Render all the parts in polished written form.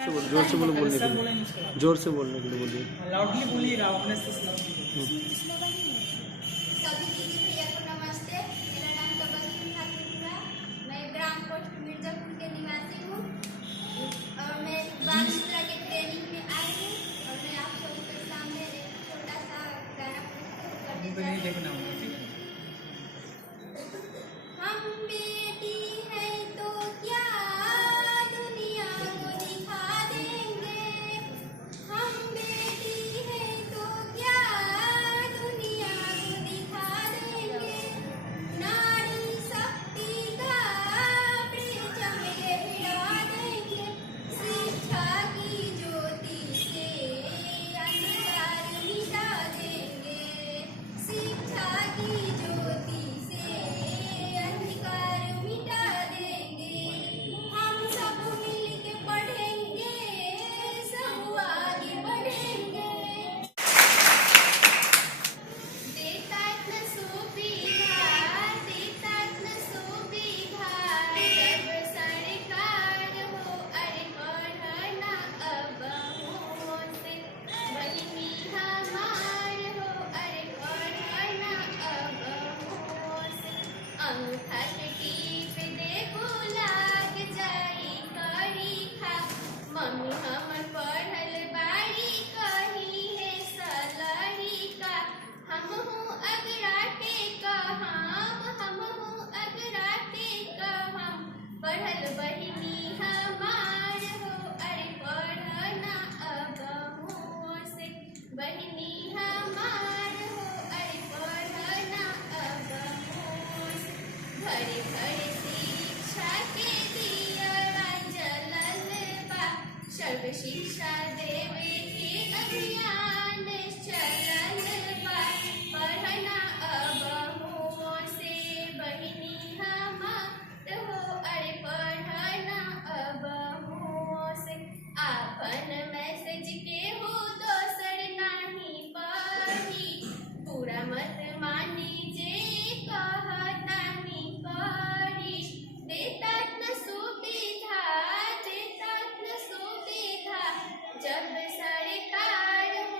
जोर से बोलो, बोलने के लिए जोर से बोलने के लिए बोलिए, लाउडली बोलिएगा अपने से। सभी दीदी भैया को नमस्ते। मेरा नाम तबस्सुम खातून है। मैं ग्राम पोस्ट मिर्जापुर के निवासी हूँ और मैं बाल मित्रा के ट्रेनिंग में आई हूँ और मैं आप लोगों के सामने एक छोटा सा गाना प्रस्तुत करने जा रही हूँ। हम बेटी हैं तो क्या दुनिया को दिखा देंगे, हम बेटी हैं तो क्या दुनिया को दिखा देंगे, नारी शक्ति का परचम लहरा देंगे, शिक्षा की ज्योति से अंधकार मिटा देंगे, शिक्षा की ज्योति से अंधकार मिटा देंगे, हम सब मिलके पढ़ेंगे, सब आगे बढ़ेंगे। देतात न सुविधा, देतात न सुविधा, जब सरकार हो अरे पढ़ना अब होते, बहिनी हमार हो अरे पढ़ना अब होते, अंगूठा के टीप देखो लाग जाई करी खा, मम्मी हमर पढ़ल बाड़ी कही है सलरी का, हम हूँ अगराटे कहम, हम हूँ अगराटे कहम, पढ़ल बहिनी हमार हो अरे पढ़ना अब मोर से, बहिनी हमार हो अरे पढ़ना अब मोर से, घरे घरे शिक्षा के दियरा जलल बा, सर्व शिक्षा देवे के अभियान चलल बा, पढ़ना अब मोर से, बहिनी हमार हो अरे पढ़ना अब मोर से, आपन मैसेज के हो दोसर नाही पढ़ी, पूरा मत मानी जे कहतानी करी, देतात न सुविधा, देतात न सुविधा, जब सरकार हो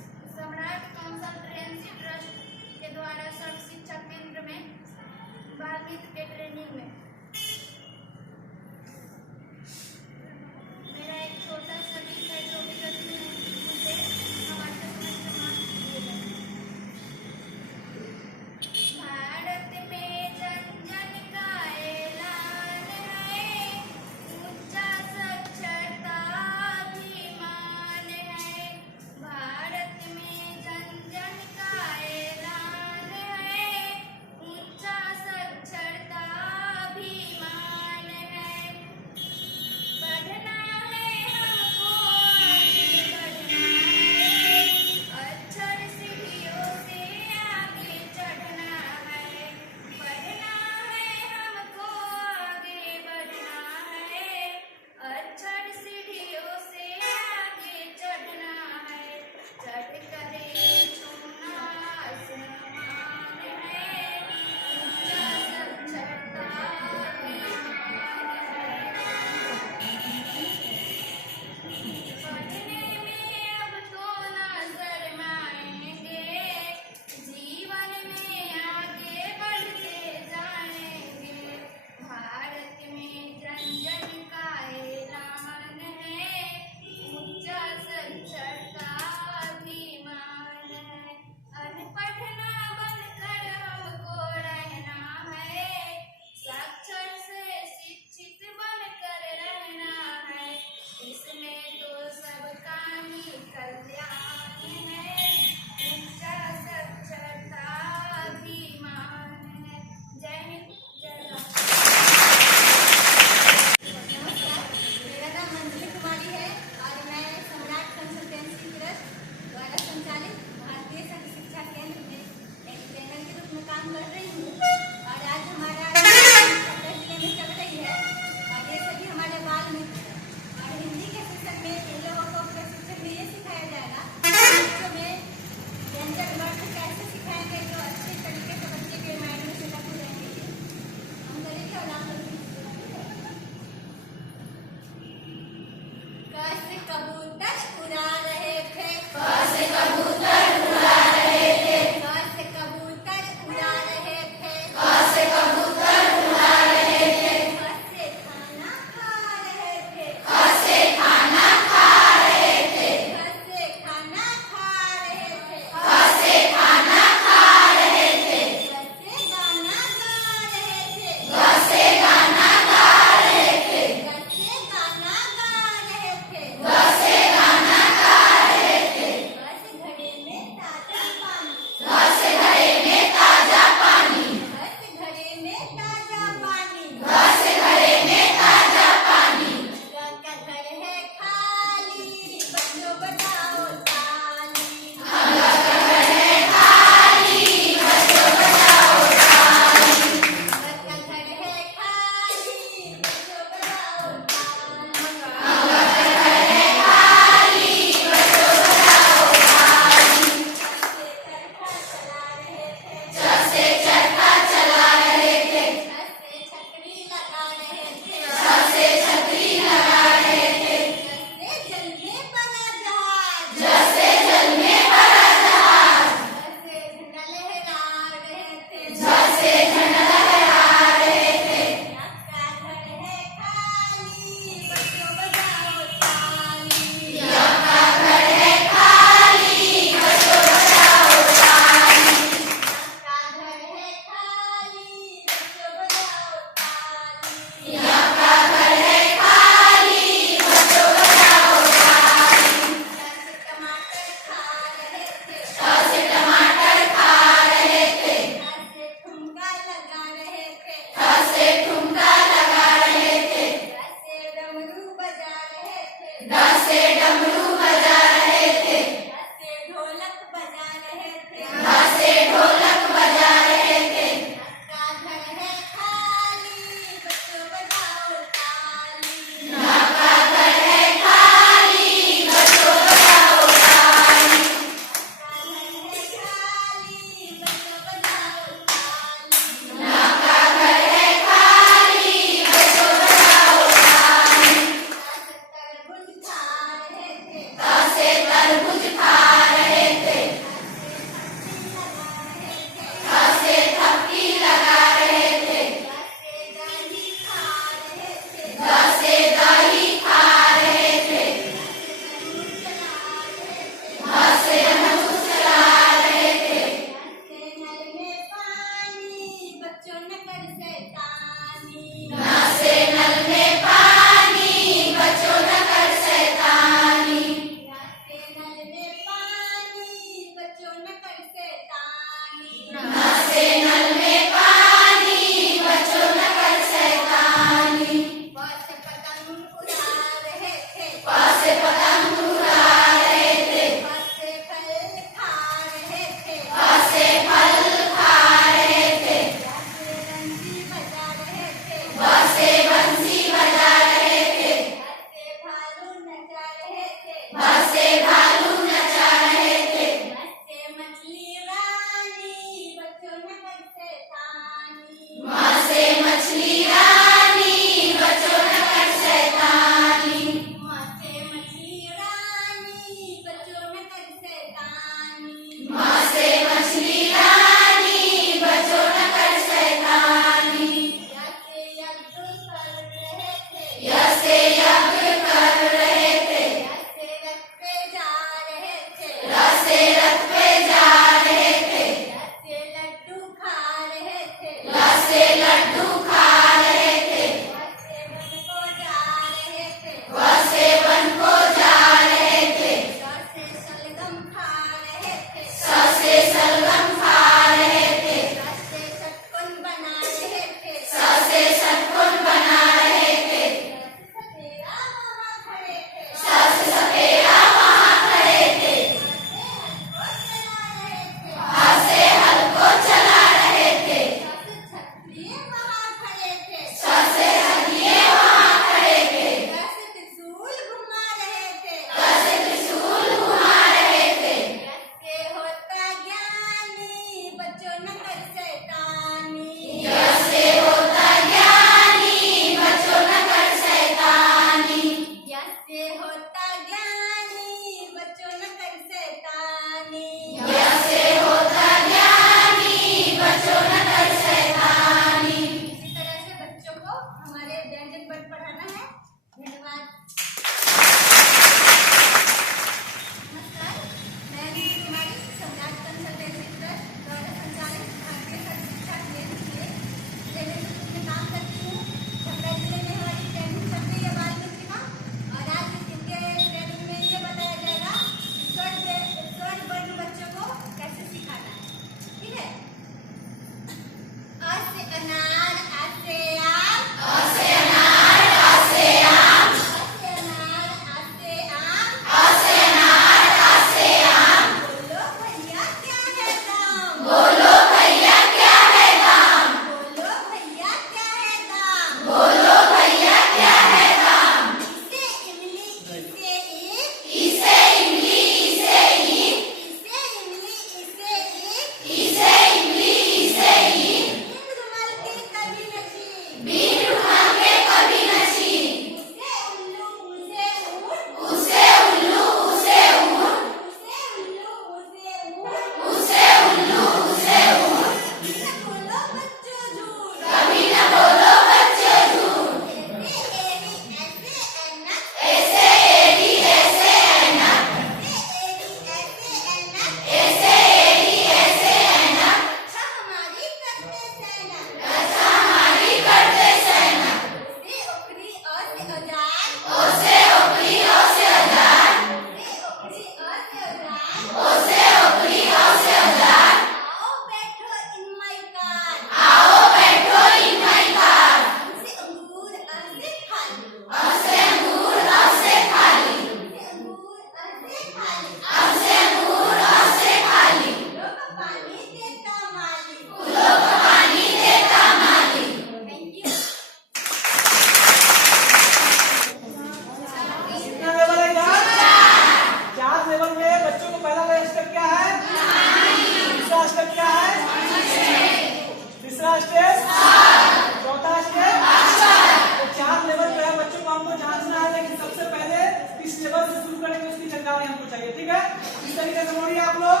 चाहिए, ठीक है। इस तरीके से मोड़िए आप लोग,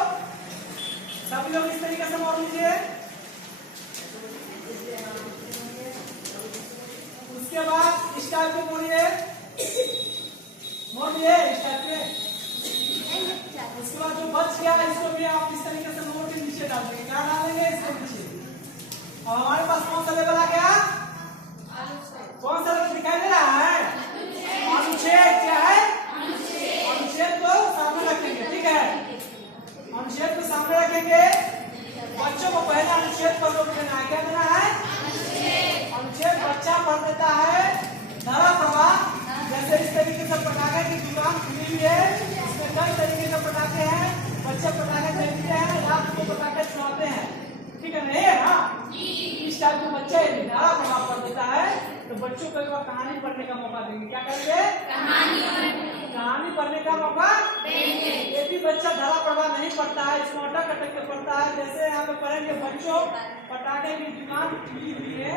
सभी लोग इस तरीके से मोड़ लीजिए। उसके बाद इस टाइप पे मोड़िए, मोड़ लिए इस टाइप पे। उसके बाद जो बच गया इसको भी आप इस तरीके से मोड़ के नीचे डाल देंगे। क्या डालेंगे? इसके नीचे। अब हमारे पास कौन सा लेवल आ गया? कौन सा लेवल दिखाई दे रहा है? अनुच्छेद। क्या है? अनुच्छेद को सामने रखेंगे, ठीक है। अनुच्छेद को सामने रखेंगे। बच्चों को पहले अनुच्छेद पर रोक देना है। क्या देना है? अनुच्छेद। बच्चा पढ़ देता है धारा प्रवाह। जैसे इस तरीके से पटाखे की दुकान खुली हुई है, इसमें कई तरीके के पटाखे हैं, बच्चे पटाखे खरीदते हैं, रात को पटाखे छुड़ाते हैं, ठीक है, नहीं है ना? इस टाइप के बच्चे धारा प्रभाव पढ़ देता है, तो बच्चों को एक बार कहानी पढ़ने का मौका देंगे। क्या करेंगे? कहानी पढ़ने का मौका देंगे। ये भी बच्चा धारा प्रभाव नहीं पढ़ता है, इसको अटक अटक के पढ़ता है। जैसे यहाँ पे पढ़ेंगे बच्चों पटाखे की दुकान खुली हुई है,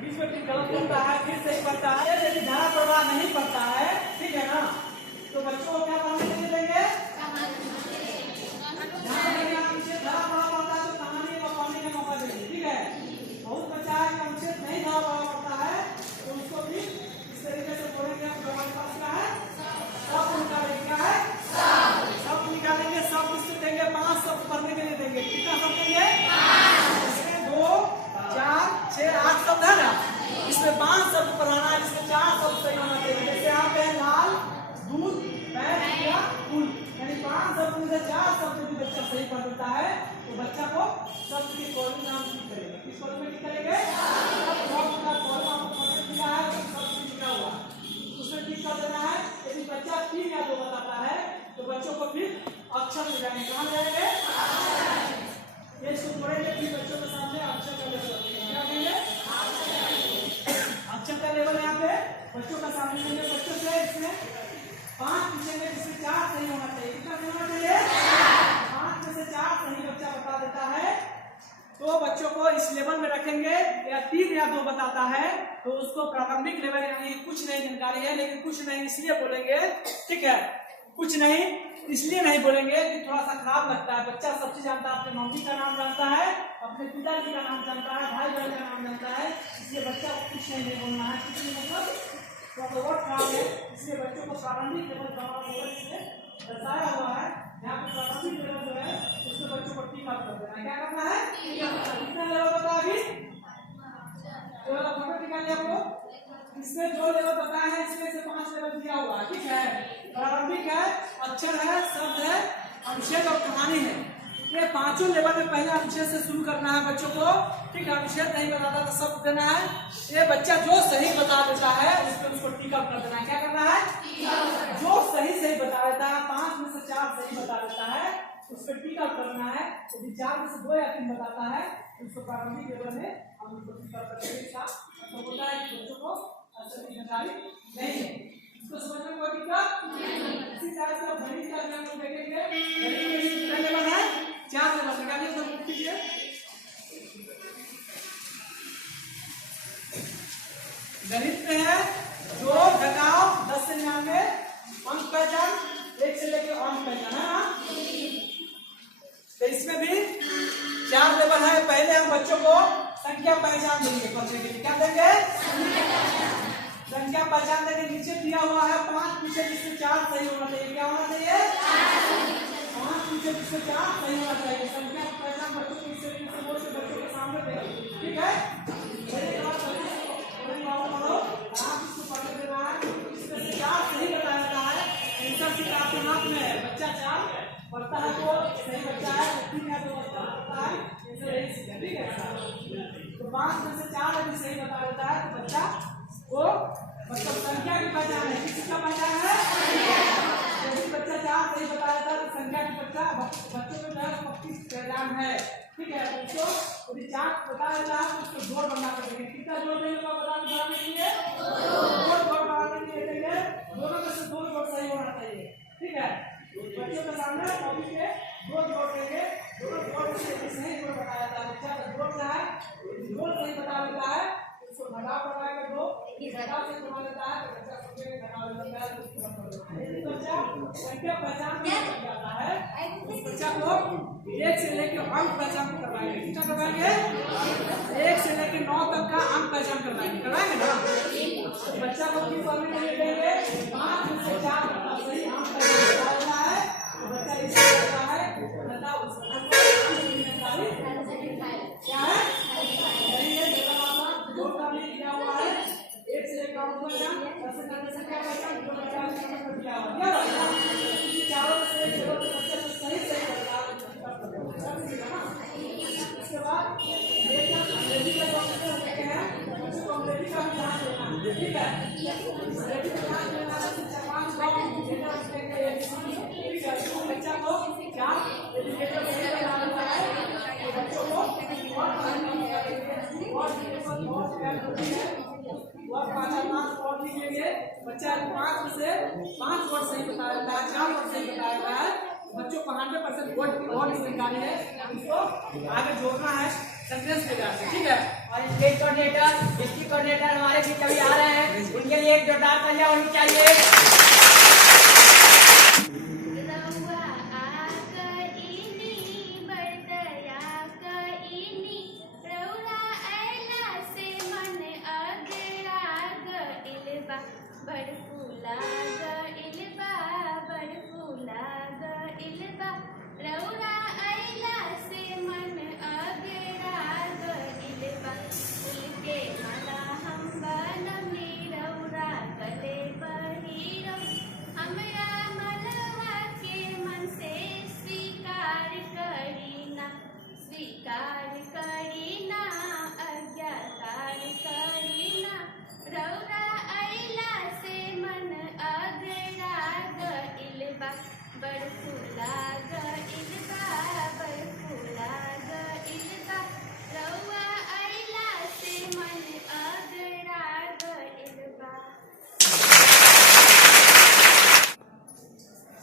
बीच में गलत करता है, फिर सही पढ़ता है। यदि धारा प्रवाह नहीं पढ़ता है, ठीक है ना, तो बच्चों को क्या पढ़ने के लिए देंगे? धारा प्रवाह पढ़ता है तो कहानी पढ़ने का मौका देंगे, ठीक है। बहुत बच्चा है अनुच्छेद नहीं धारा प्रवाह पढ़ता है, तो उसको भी इस तरीके से पढ़ेंगे। हमारे पास क्या है? सब निकालेंगे। क्या है? सब निकालेंगे। सब इससे देंगे 5 शब्द पढ़ने के लिए देंगे। कितना शब्द देंगे? 2, 4, 6, 8 शब्द है ना, इसमें 5 शब्द पढ़ाना है, जिसमें 4 शब्द सही होना चाहिए। जैसे यहाँ पे लाल, दूध, पैर या फूल, यानी 5 शब्द में से 4 शब्द भी बच्चा सही पढ़ देता है, तो बच्चा को शब्द की कॉलम नाम ठीक करेंगे। किस कॉलम में ठीक करेंगे? शब्द का कॉलम आपको पढ़ने दिया है, शब्द लिखा हुआ उसमें ठीक कर देना है। यदि बच्चा 3 या 2 बताता है, तो बच्चों को फिर अक्षर ले जाएंगे। कहाँ जाएंगे? ये इसको पढ़ेंगे, फिर बच्चों के सामने अक्षर का लेवल क्या कहेंगे? अक्षर का लेवल यहाँ पे बच्चों का सामने देंगे। बच्चों से इसमें 5 पूछेंगे, जिसमें 4 सही होना चाहिए। कितना सही होना चाहिए? 5 में से 4 सही बच्चा बता देता है, तो बच्चों को इस लेवल में रखेंगे। या 3 या 2 बताता है, तो उसको प्रारंभिक लेवल, यानी कुछ नहीं जानकारी है, लेकिन कुछ नहीं इसलिए बोलेंगे, ठीक है, कुछ नहीं इसलिए नहीं बोलेंगे कि थोड़ा सा खराब लगता है। बच्चा सब चीज जानता है, अपने मम्मी का नाम जानता है, अपने पिताजी का नाम जानता है, भाई बहन का नाम जानता है, इसलिए बच्चा को कुछ नहीं बोलना है। कुछ नहीं मतलब थोड़ा बहुत खराब है, इसलिए बच्चों को प्रारंभिक लेवल दर्शाया हुआ है। यहाँ पे प्रारंभिक लेवल जो है उसमें बच्चों को टीका कर देना है। क्या करना है? कितना लेवल बता? अभी फोटो निकालिए आपको। इसमें जो लेवल बताया है, इसमें से 5 लेवल दिया हुआ है, ठीक है। प्रारंभिक है, अक्षर है, शब्द है, अनुच्छेद और कहानी है। ये 5 लेवल में पहले अनुच्छेद से शुरू करना है बच्चों को, ठीक है। अनुच्छेद नहीं बताता तो शब्द देना है। ये बच्चा जो सही बता देता है, उसमें उसको टीका कर देना है। क्या करना है? जो सही बता देता है, 5 में से 4 सही बता देता है, उस पर टीका करना है। यदि 4 में से 2 या 3 बताता है, तो उसको प्रारंभिक लेवल में हम उसको टीका करेंगे। तो होता है कि बच्चों को असल की जानकारी नहीं है, इसको समझने में कोई दिक्कत नहीं। इसी तरह से गणित का हम लोग देखेंगे। गणित में कितने लेवल है? 4 लेवल। निकालिए सब लिख लीजिए। गणित में है जोड़, घटाव, 10 से 99, अंक पहचान, 1 से लेकर अंक पहचान, है ना। तो इसमें भी 4 लेवल है। पहले हम बच्चों को संख्या पहचान देंगे पढ़ने के लिए। क्या देंगे? संख्या पहचान देंगे। नीचे दिया हुआ है 5 पूछे जिससे 4 सही होना चाहिए। क्या होना चाहिए? 5 पूछे जिससे 4 सही होना चाहिए। संख्या पहचान बच्चों को इस तरीके से बोल के बच्चों के सामने देंगे, ठीक है। आप इसको पढ़ने देना है, इसमें से 4 सही बताया जाता है। आंसर सीट आपके हाथ में है। बच्चा 4 पढ़ता है तो सही बच्चा है, 3 या 2 बच्चा पढ़ता है, ठीक है। तो 5 में से 4 यदि सही बता देता है, तो बच्चा को मतलब संख्या की पहचान है। किसका पहचान है? यदि बच्चा 4 सही बता देता है, तो संख्या की बच्चों में जो है पक्की पहचान है, ठीक है। उसको यदि 4 बता देता है, तो उसको जोड़ बनना पड़ेगा। कितना जोड़ देंगे बताने के लिए? 2 जोड़ बनाने के लिए देंगे। दोनों में से 2 जोड़ सही होना चाहिए, ठीक है। बच्चों के सामने कॉपी पे 2 जोड़ देंगे। दोनों जोड़ से सही जोड़ बताया जाता है। बच्चा का जोड़ क्या है? जोड़ सही बता देता है, उसको घटाव करवाएगा 2, घटाव से करवा लेता है तो बच्चा समझे घटाव लेता है बच्चा संख्या पहचान जाता है उस बच्चा को 1 से लेकर अंक पहचान करवाएंगे। कितना करवाएंगे? 1 से लेकर 9 तक का अंक पहचान करवाएंगे ना। बच्चा को किस फॉर्मेट में देंगे? 5 से 4 तक का सही अंक पहचान है तो बच्चा इसे करता है बताओ क्या है? क्या हुआ है? 1 से लेकर 9 तक का 10 से करने से क्या पहचान जो बच्चा ने कर दिया हुआ है चारों से जो बच्चा सही सही करता है उसके बाद लेकर अंग्रेजी का डॉक्टर होते हैं उसको अंग्रेजी का ध्यान देना ठीक है अंग्रेजी का ध्यान देना है 4-5 बार लेकर उसके ठीक है तो बच्चा को क्या एजुकेटर से लगाना है तो बच्चों को और और लिखेंगे बच्चा 5 से 5 वर्ड सही बता देता है 4 वर्ड सही बता देता है बच्चों को 100% वर्ड निकालने है इसको आगे जोड़ना है सेंटेंस के साथ ठीक है। और स्टेट कोऑर्डिनेटर डिस्ट्रिक्ट कोऑर्डिनेटर हमारे बीच अभी आ रहे हैं उनके लिए एक जोरदार तालियां होनी चाहिए।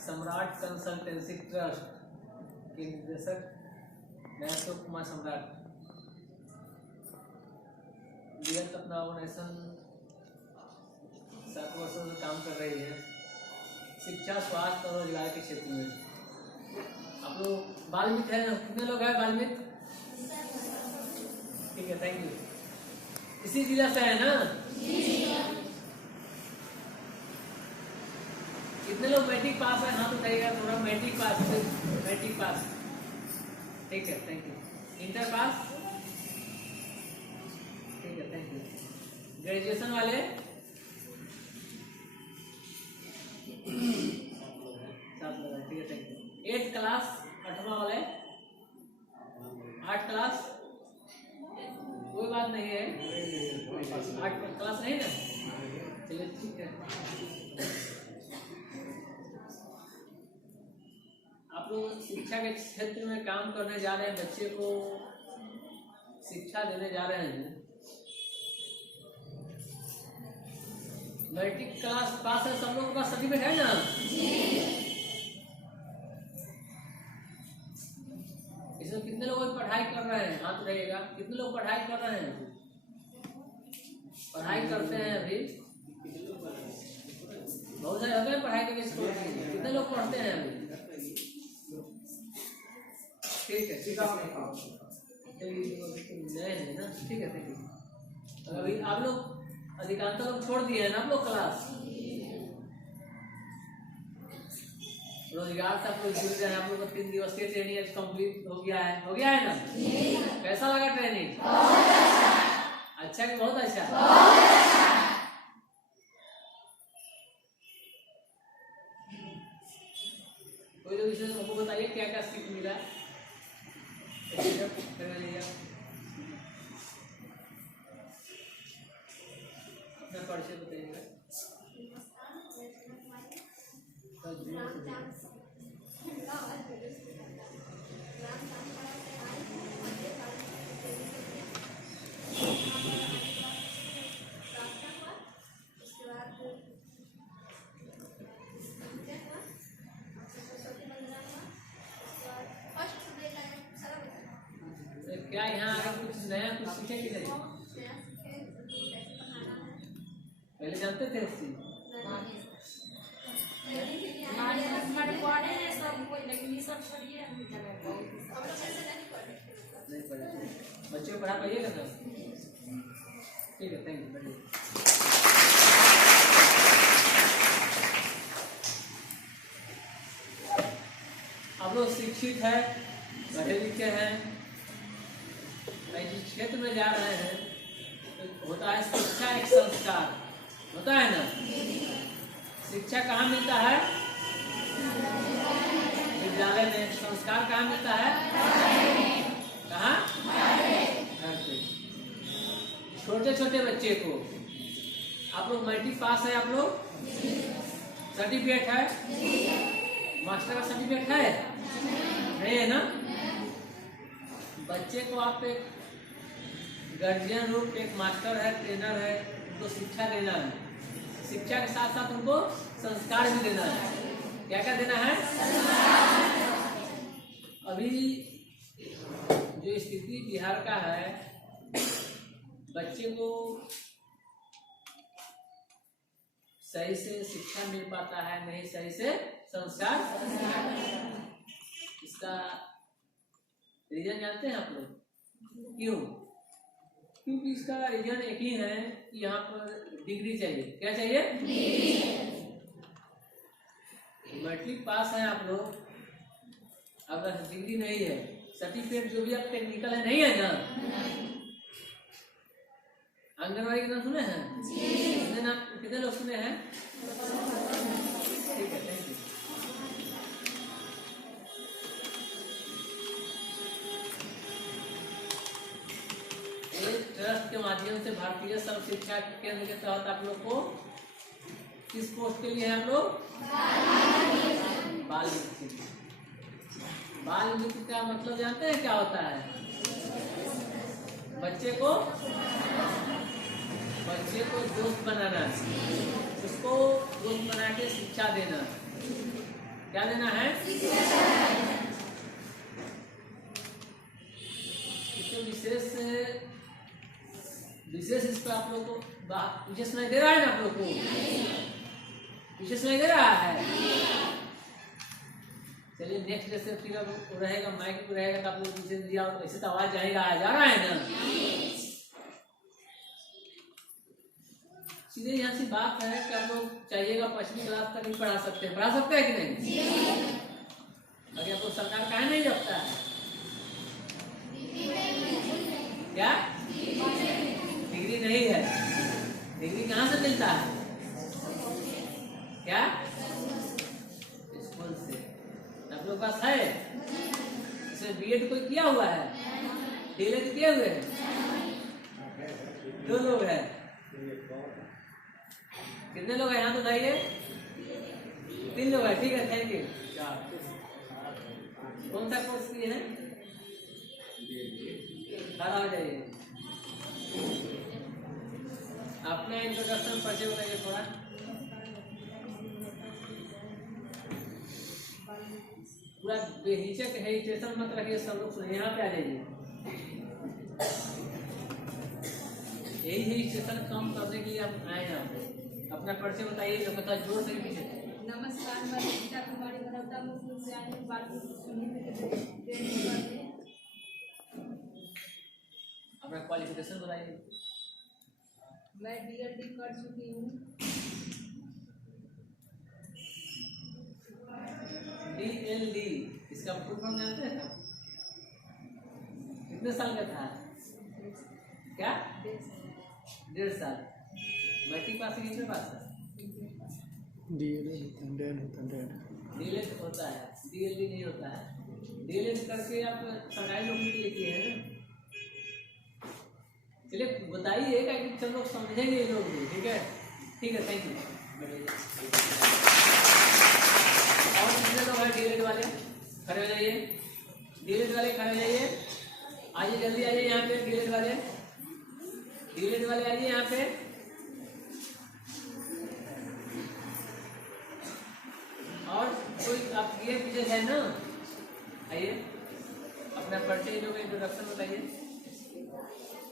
सम्राट कंसल्टेंसी ट्रस्ट के निदेशक अशोक कुमार सम्राट विगत अपना ऑर्गेनाइजेशन 7 वर्षों से काम कर रही है शिक्षा स्वास्थ्य और रोजगार के क्षेत्र में। आप लोग बाल्मीक है, कितने लोग हैं बाल्मीक? ठीक है, थैंक यू। इसी जिला से है ना? कितने लोग मैट्रिक पास है? हाँ तो कहिएगा थोड़ा मैट्रिक पास ठीक है, थैंक यू। इंटर पास ठीक है, थैंक यू। ग्रेजुएशन वाले 7 लोग ठीक है, थैंक यू। 8th क्लास 8वां वाले 8 क्लास कोई बात नहीं है 8 क्लास नहीं ना चलिए ठीक है। आप लोग शिक्षा के क्षेत्र में काम करने जा रहे हैं बच्चे को शिक्षा देने जा रहे हैं मैट्रिक क्लास पास है सब लोगों का सर्टिफिकेट है ना? इसमें कितने लोग पढ़ाई कर रहे हैं? हाथ रहेगा कितने लोग पढ़ाई कर रहे हैं? पढ़ाई करते हैं अभी बहुत सारे अगर पढ़ाई करके कितने लोग पढ़ते हैं अभी? ठीक है नए हैं ना ठीक है थैंक यू। अभी आप लोग अधिकांश लोग छोड़ दिए हैं ना आप लोग क्लास रोजगार से आप लोग जुड़ गए हैं। आप लोग को 3 दिवसीय ट्रेनिंग आज कंप्लीट हो गया है ना? कैसा लगा ट्रेनिंग? अच्छा कि बहुत अच्छा? कोई तो विषय हमको बताइए क्या क्या सीख मिला? अपना परिचय बताइएगा। क्या यहाँ आगे कुछ नया कुछ सीखे कि नहीं? पहले जानते थे इस चीज? नहीं पढ़े। बच्चों को पढ़ा पाइएगा ना? ठीक है, थैंक यू, बढ़िया। आप लोग शिक्षित है, पढ़े लिखे हैं, जिस क्षेत्र में जा रहे हैं तो होता है शिक्षा एक संस्कार, होता है ना? शिक्षा कहाँ मिलता है? विद्यालय में। संस्कार कहाँ मिलता है? कहाँ? घर पे। छोटे छोटे बच्चे को आप लोग मैट्रिक पास है, आप लोग सर्टिफिकेट है, मास्टर का सर्टिफिकेट है, नहीं है ना? बच्चे को आप एक गार्जियन रूप, एक मास्टर है, ट्रेनर है, उनको शिक्षा देना है। शिक्षा के साथ साथ उनको संस्कार भी देना है। क्या क्या देना है? अभी जो स्थिति बिहार का है, बच्चे को सही से शिक्षा मिल पाता है नहीं, सही से संस्कार। इसका रीजन जानते हैं आप लोग? क्यों? क्योंकि इसका रीजन एक ही है कि यहाँ पर डिग्री चाहिए। क्या चाहिए? मैट्रिक पास है आप लोग, अगर डिग्री नहीं है, सर्टिफिकेट जो भी आप टेक्निकल है नहीं है ना? आंगनबाड़ी के नाम सुने हैं? कितने नाम, कितने लोग सुने हैं? ठीक है, थैंक यू। ट्रस्ट के माध्यम से भारतीय सर्व शिक्षा केंद्र के तहत आप लोग को किस पोस्ट के लिए है आप लोग? बाल मित्र। बाल मित्र का मतलब जानते हैं क्या होता है? बच्चे को दोस्त बनाना, उसको दोस्त बना के शिक्षा देना। क्या देना है? इसको विशेष इस पर आप लोग को विशेष नहीं दे रहा है ना? आप लोग को विशेष नहीं दे रहा है। चलिए नेक्स्ट डे से फिर अब रहेगा, माइक रहेगा तो आप लोग विशेष दिया, ऐसे तो आवाज जा रहा है ना? सीधे यहाँ से बात है कि आप लोग चाहिएगा 5वीं क्लास तक ही पढ़ा सकते हैं। पढ़ा सकते हैं कि नहीं? अगर आपको सरकार काहे नहीं रखता है? क्या? डिग्री नहीं है। डिग्री कहाँ से मिलता है? क्या? स्कूल से। आप लोग पास है? इसमें बीएड कोई किया हुआ है? डीएलएड किए हुए हैं? 2 लोग हैं। कितने लोग हैं यहाँ? तो बताइए। 3 लोग हैं। ठीक है, थैंक यू। कौन सा कोर्स किए हैं? खड़ा हो जाइए। अपना इंट्रोडक्शन परिचय बताइए थोड़ा। पूरा बेहिचक हेजिटेशन मत रखिए, सब लोग सुनिए। यहाँ पे आ जाइए। यही हेजिटेशन कम करने के लिए हम आए यहाँ पे। अपना परिचय बताइए, जो पता जोर से पीछे। नमस्कार, मैं गीता कुमारी बनौता मुस्लिम से आई हूँ। बात अपना क्वालिफिकेशन बताइए। मैं डीएलडी कर चुकी हूँ। डीएलडी इसका फुल फॉर्म जानते हैं? कितने साल का था? क्या? 1.5 साल। मैट्रिक पास है, कितने पास है? डीएलएड होता है, डीएलडी नहीं होता है। डीएलएड करके आप सरकारी नौकरी के लिए किए हैं ना? चलिए बताइए कि सब लोग समझेंगे ये लोग भी। ठीक है, ठीक है, थैंक यू। और कितने लोग हैं डीएलएड वाले? खड़े हो जाइए। डीएलएड वाले खड़े हो जाइए। आइए, जल्दी आइए यहाँ पे। डीएलएड वाले आइए यहाँ पे। और कोई आप ये पीछे है ना? आइए, अपना परिचय जो इंट्रोडक्शन बताइए।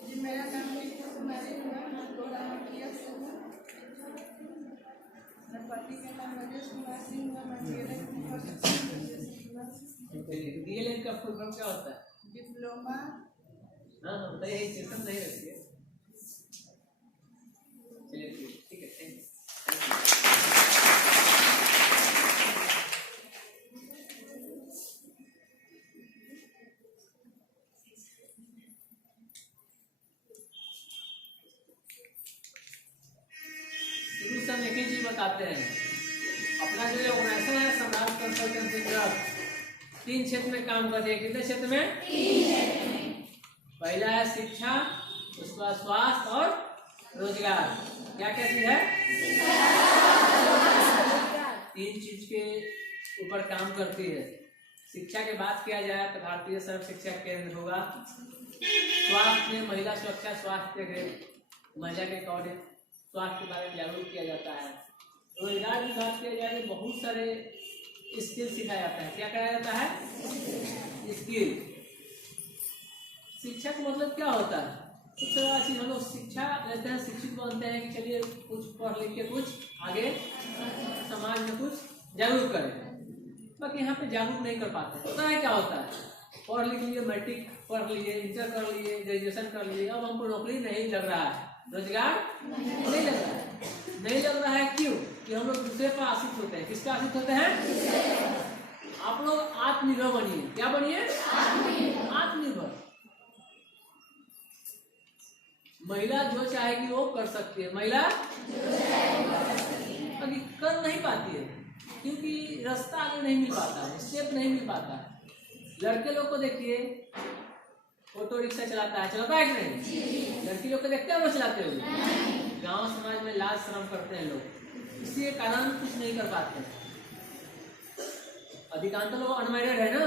जी, मेरा नाम नीतू कुमारी है। मैं 2 किया से हूँ। पति का नाम राजेश कुमार सिंह है। मैं डीएलएड की डीएलएड का फुल फॉर्म क्या होता है? डिप्लोमा हाँ बताइए, एक सिस्टम नहीं रखती है। चलिए ठीक है, थैंक यू। शुरू से हम एक ही चीज बताते हैं, अपना जो ऑर्गेनाइजेशन है सम्राट कंसल्टेंसी ट्रस्ट 3 क्षेत्र में काम कर रही है। कितने क्षेत्र में? 3। पहला है शिक्षा, उसके बाद स्वास्थ्य और रोजगार। क्या क्या चीज है? 3 चीज के ऊपर काम करती है। शिक्षा के बात किया जाए तो भारतीय सर्व शिक्षा केंद्र होगा। स्वास्थ्य में महिला सुरक्षा स्वास्थ्य के महिला के अकॉर्डिंग स्वास्थ्य के बारे में जागरूक किया जाता है। रोजगार की बात किया जाए तो बहुत सारे स्किल सिखाया जाता है। क्या कराया जाता है? स्किल। शिक्षा का मतलब क्या होता है? कुछ सारा चीज हम लोग शिक्षा लेते हैं, शिक्षित बनते हैं कि चलिए कुछ पढ़ लिख के कुछ आगे समाज में कुछ जागरूक करें। बाकी यहाँ पे जागरूक नहीं कर पाते। पता है क्या होता है? पढ़ लिख लिए, मैट्रिक पढ़ लिए, इंटर कर लिए, ग्रेजुएशन कर लिए, अब हमको नौकरी नहीं लग रहा है, रोजगार नहीं लग रहा है। नहीं लग रहा है क्यों? कि हम लोग दूसरे पर आश्रित होते हैं। किसका आश्रित होते हैं? आप लोग आत्मनिर्भर बनिए। क्या बनिए? आत्मनिर्भर। महिला जो चाहेगी वो कर सकती है। महिला अभी कर नहीं पाती है क्योंकि रास्ता आगे नहीं मिल पाता है, स्टेप नहीं मिल पाता है। लड़के लोग को देखिए, ऑटो रिक्शा चलाता है कि नहीं? लड़की लोग को देखते हैं वो चलाते हुए? गांव समाज में लाज शर्म करते हैं लोग, इसी कारण कुछ नहीं कर पाते। अधिकांश लोग अनमैरिड है ना?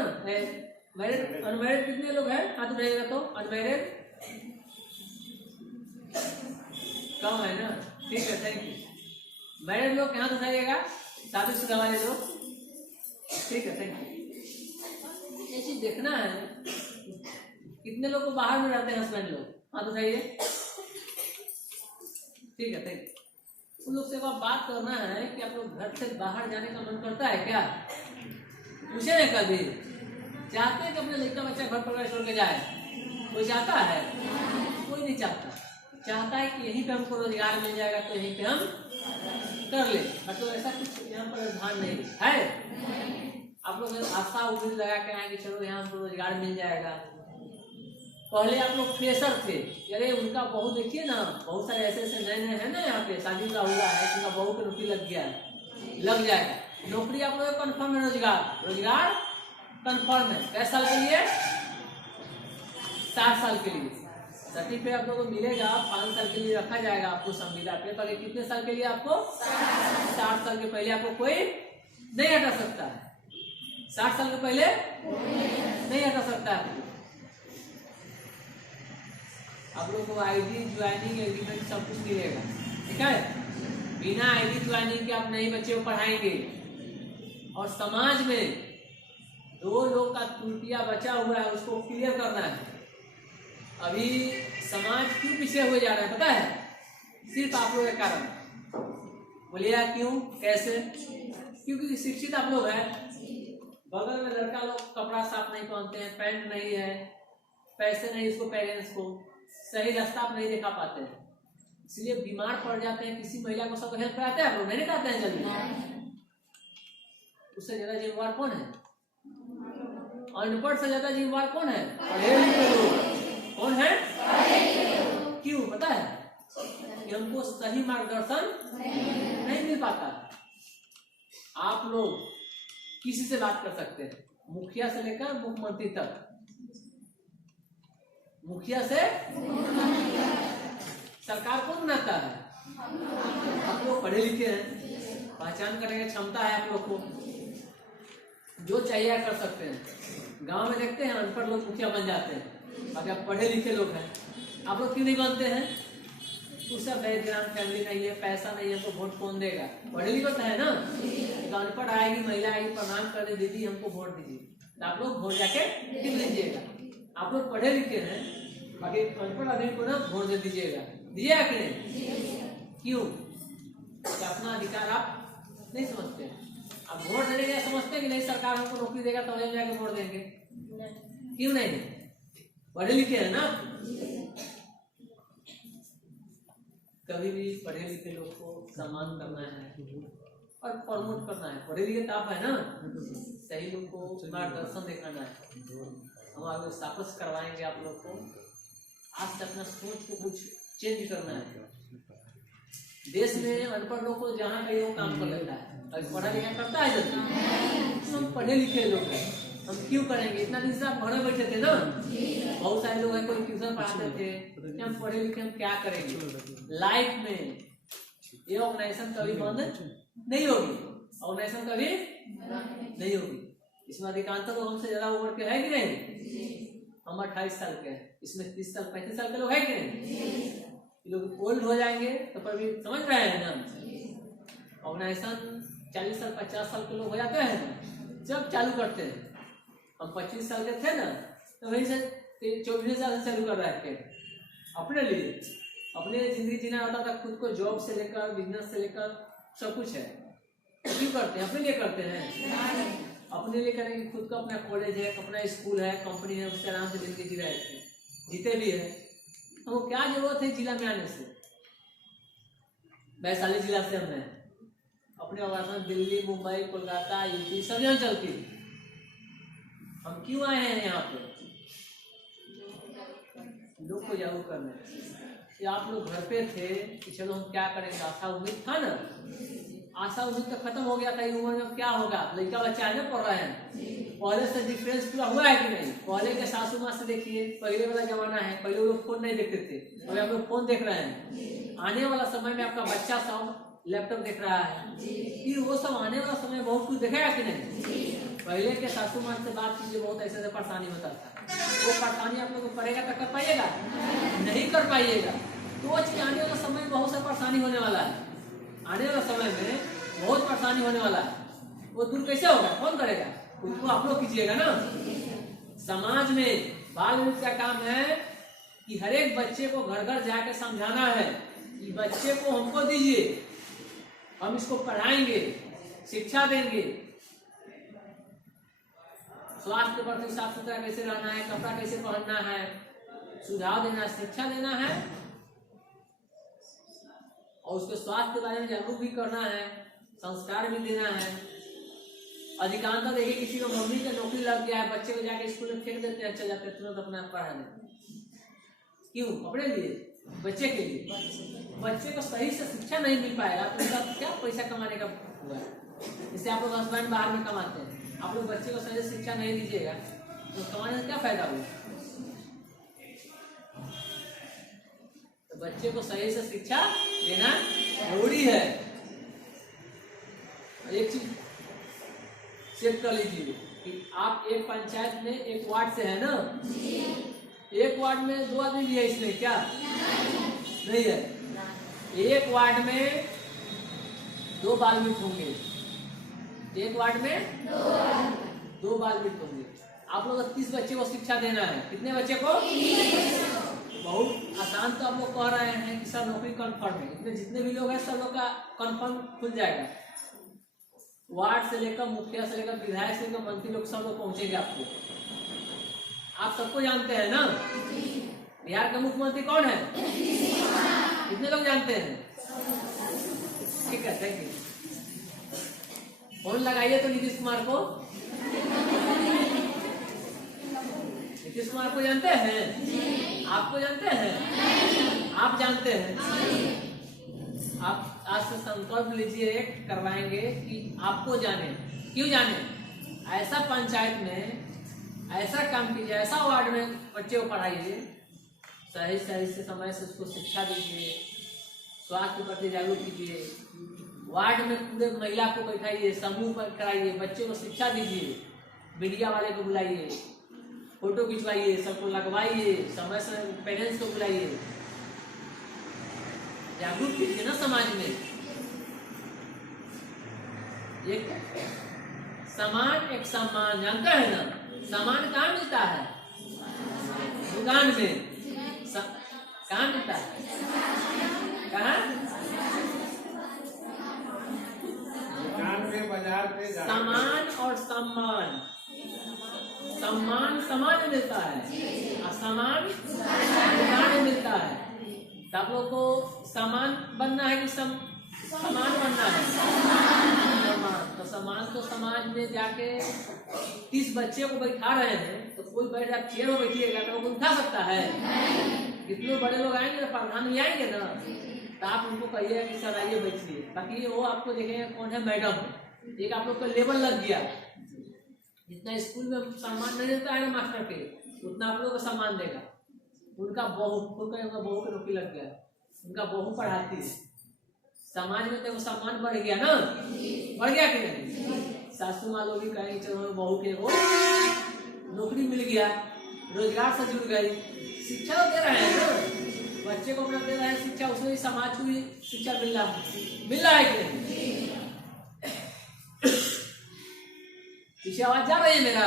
मैरिड अनमैरिड कितने लोग हैं? हाथ उठाइएगा तो। अनमैरिड कम है ना? ठीक है, थैंक यू। मैरिड लोग हाथ उठाइएगा, शादीशुदा वाले लोग। ठीक है, थैंक यू। ये चीज देखना है, कितने लोग को बाहर में रहते हैं हस्बैंड लोग? हाथ उठाइए। ठीक है, थैंक यू। उन लोग से बात करना है कि आप लोग घर से बाहर जाने का मन करता है क्या? पूछे नहीं कभी? चाहते हैं कि अपने लड़का बच्चा घर परिवार छोड़ के जाए? कोई चाहता है? कोई नहीं चाहता। चाहता है कि यहीं पे हमको रोजगार मिल जाएगा तो यहीं पे हम कर ले। मतलब ऐसा कुछ यहाँ पर ध्यान नहीं है। आप लोग आशा उम्मीद लगा के आएंगे चलो यहाँ हमको रोजगार मिल जाएगा। पहले आप लोग फ्रेशर थे, अरे उनका बहू देखिए ना, बहुत सारे ऐसे ऐसे नए नए हैं ना यहाँ पे, शादी का हुआ है, उनका बहू की नौकरी लग गया है, लग जाएगा। नौकरी आप लोग कन्फर्म है, रोजगार कन्फर्म है। कैसे साल के लिए? 60 साल के लिए सर्टिफिकेट आप लोगों को मिलेगा। 5 साल के लिए रखा जाएगा आपको संविदा पे। पर कितने साल के लिए आपको? 60 साल के पहले आपको कोई नहीं हटा सकता है। 60 साल के पहले नहीं हटा सकता है। आप लोग को आईडी ज्वाइनिंग एग्रीमेंट सब कुछ मिलेगा, ठीक है? बिना आईडी ज्वाइनिंग के आप नहीं बच्चे को पढ़ाएंगे। और समाज में 2 लोग का त्रुटियां बचा हुआ है, उसको क्लियर करना है। अभी समाज क्यों पीछे हुए जा रहा है पता है? सिर्फ आप लोगों के कारण। बोलिएगा क्यों, कैसे? क्योंकि शिक्षित आप लोग हैं। बगल में लड़का लोग कपड़ा साफ नहीं पहनते हैं, पैंट नहीं है, पैसे नहीं इसको, पेरेंट्स को सही रास्ता आप नहीं दिखा पाते हैं, इसलिए बीमार पड़ जाते हैं। किसी महिला को सबको हेल्प कराते हैं आप लोग? नहीं कराते हैं जल्दी। उससे ज्यादा जिम्मेवार कौन है? अनपढ़ से ज्यादा जिम्मेवार कौन है? पढ़े लिखे लोग। कौन है? क्यों पता है? कि हमको सही मार्गदर्शन नहीं मिल पाता। आप लोग किसी से बात कर सकते हैं, मुखिया से लेकर मुख्यमंत्री तक। मुखिया से सरकार कौन बनाता है? आप लोग पढ़े लिखे हैं, पहचान करने की क्षमता है आप लोग को, जो चाहिए कर सकते हैं। गांव में देखते हैं अनपढ़ लोग मुखिया बन जाते हैं, बाकी आप पढ़े लिखे लोग हैं, आप लोग क्यों नहीं बनते हैं? उसका बैकग्राउंड फैमिली नहीं है, पैसा नहीं है, तो वोट कौन देगा? पढ़े लिखे तो है ना। तो अनपढ़ आएगी, महिला आएगी, प्रणाम कर दे दीदी हमको वोट दीजिए, तो आप लोग वोट जाके टिक लीजिएगा। आप लोग पढ़े लिखे हैं, बाकी अनपढ़ आदमी को ना वोट दे दीजिएगा। दीजिएगा कि नहीं? क्यों? तो अपना अधिकार आप नहीं समझते। अब वोट देने के समझते हैं कि नहीं सरकार हमको नौकरी देगा तो हम जाके वोट देंगे, क्यों नहीं? पढ़े लिखे हैं ना। कभी भी पढ़े लिखे लोग को सम्मान करना है और प्रमोट करना है। पढ़े लिखे आप है ना, सही लोग को मार्गदर्शन दिखाना है। हम आगे वापस करवाएंगे आप लोग को। आज से अपना सोच को कुछ चेंज करना है। देश में अनपढ़ लोग को जहाँ कहीं वो काम कर लेता है, अगर पढ़ा लिखा करता है जल्दी। हम पढ़े लिखे लोग हैं, हम क्यों करेंगे? इतना दिन से आप घरे बैठे थे ना, बहुत सारे लोग हैं कोई ट्यूशन पढ़ाते थे, हम पढ़े लिखे हम क्या करेंगे? लाइफ में ये ऑर्गेनाइजेशन कभी बंद नहीं होगी, ऑर्गेनाइजेशन कभी नहीं होगी। इसमें अधिकांश लोग हमसे ज्यादा उम्र के है कि नहीं? हम 28 साल के हैं, इसमें 30 साल 35 साल के लोग है कि नहीं? लोग ओल्ड हो जाएंगे तो पर भी समझ रहे हैं ना। ऑर्गेनाइजेशन 40 साल 50 साल के लोग हो जाते हैं ना, जब चालू करते हैं। हम 25 साल के थे ना, तो वहीं से 24 साल से चालू कर रहे थे अपने लिए। अपने लिए जिंदगी जीना होता था, खुद को जॉब से लेकर बिजनेस से लेकर सब कुछ है। क्यों करते हैं? अपने लिए करते हैं, अपने लिए करेंगे। खुद का अपना कॉलेज है, अपना स्कूल है, कंपनी है, उससे आराम से जिंदगी जी रहे थे, जीते भी है। तो क्या जरूरत है जिला में आने से? वैशाली जिला से हमने अपने ऑर्गेनाइजेशन दिल्ली, मुंबई, कोलकाता, यूपी सब जगह चलती। हम क्यों आए हैं यहाँ पे? लोग को जागरूक करने। कि आप लोग घर पे थे कि चलो हम क्या करेंगे, आशा उम्मीद था ना। आशा उम्मीद तो खत्म हो गया था। उम्र में क्या होगा? लड़का बच्चा है ना, पढ़ रहे हैं। पहले से डिफरेंस पूरा हुआ है कि नहीं? पहले के सासू माँ से देखिए, पहले वाला जमाना है। पहले लोग फोन नहीं देखते थे, अभी आप लोग फोन देख रहे हैं। आने वाला समय में आपका बच्चा सब लैपटॉप देख रहा है, फिर वो सब आने वाला समय बहुत कुछ देखेगा कि नहीं? पहले के सासू माँ से बात कीजिए, बहुत ऐसे परेशानी होता था। वो परेशानी आप लोग को पड़ेगा तो कर पाइएगा? नहीं कर पाइएगा। तो आने वाला समय में बहुत सा परेशानी होने वाला है। आने वाला समय में बहुत परेशानी होने वाला है। वो दूर कैसे होगा? कौन करेगा? उसको आप लोग कीजिएगा ना। समाज में बाल मित्र का काम है कि हर एक बच्चे को घर घर जाकर समझाना है कि बच्चे को हमको दीजिए, हम इसको पढ़ाएंगे, शिक्षा देंगे। स्वास्थ्य के प्रति साफ सुथरा कैसे रहना है, कपड़ा कैसे पहनना है, सुझाव देना है, शिक्षा देना है। और उसके स्वास्थ्य के बारे में जागरूक भी करना है, संस्कार भी देना है। अधिकांशतः देखिए किसी को मम्मी का नौकरी लग गया है, बच्चे को जाके स्कूल में फेंक देते हैं, चल जाते हैं तुरंत अपना पढ़ाने। क्यों? अपने लिए, बच्चे के लिए। बच्चे को सही से शिक्षा नहीं मिल पाएगा तो उनका क्या पैसा कमाने का हुआ है? जैसे आप लोग हस्बैंड बाहर में कमाते हैं, आप लोग बच्चे को सही से शिक्षा नहीं दीजिएगा तो कमाने से क्या फायदा हुआ? तो बच्चे को सही से शिक्षा देना जरूरी है। एक चीज चेक कर लीजिए कि आप एक पंचायत में एक वार्ड से है ना, एक वार्ड में 2 आदमी भी है इसमें क्या? नहीं है। एक वार्ड में 2 बाल मित्र होंगे, एक वार्ड में 2 बाल मित्र होंगे। आप लोग 30 बच्चे को शिक्षा देना है। कितने बच्चे को? बहुत आसान। तो आप लोग कह रहे हैं कि सर नौकरी कन्फर्म है, इतने जितने भी लोग हैं सब लोग का कन्फर्म खुल जाएगा। वार्ड से लेकर मुखिया से लेकर विधायक से लेकर मंत्री लोग सब लोग पहुंचेंगे आपको। आप सबको जानते हैं ना? बिहार का मुख्यमंत्री कौन है? कितने लोग जानते हैं? ठीक है, थैंक यू। फोन लगाइए तो नीतीश कुमार को। नीतीश कुमार को जानते हैं? आपको जानते हैं? आप जानते हैं? आप आज से संकल्प लीजिए, करवाएंगे कि आपको जाने। क्यों जाने? ऐसा पंचायत में ऐसा काम कीजिए, ऐसा वार्ड में बच्चे को पढ़ाइए, सही से समय से उसको शिक्षा दीजिए, स्वास्थ्य के प्रति जागरूक कीजिए। वार्ड में पूरे महिला को बैठाइए, समूह पर कराइए, बच्चे को शिक्षा दीजिए, मीडिया वाले को बुलाइए, फोटो खिंचवाइए, सबको लगवाइए, समय से पेरेंट्स को बुलाइए, जागरूक कीजिए ना समाज में। एक सामान एक सम्मान, जानते हैं ना? सामान कहाँ मिलता है? दुकान में। कहाँ मिलता है? कहाँ? समान और सम्मान, सम्मान समाज में मिलता है, असमान समाज में मिलता है। तो आप लोग को समान बनना है कि समान बनना है? समान। तो समान तो समाज में जाके 30 बच्चे को बैठा रहे हैं, तो कोई बैठ आप चेयर में बैठिएगा तो वो उठा सकता है? कितने बड़े लोग आएंगे तो प्रधान भी आएंगे ना, तो आप उनको कहिए कि सर आइए बैठिए, ताकि वो आपको देखेंगे कौन है मैडम। एक आप लोग का लेवल लग गया, जितना स्कूल में सम्मान नहीं देता है ना मास्टर के, उतना आप लोग को सम्मान देगा। उनका बहू की नौकरी लग गया, उनका बहू पढ़ाती है, समाज में तो सम्मान बढ़ गया ना, बढ़ गया कि नहीं? सासू माँ लोग भी कहेंगे चलो बहू के वो नौकरी मिल गया, रोजगार से जुड़ गई, शिक्षा तो दे रहे हैं ना, बच्चे को अपना दे रहे हैं शिक्षा, उसमें भी समाज को भी शिक्षा मिल रहा है कि नहीं? पीछे आवाज जा रही है मेरा?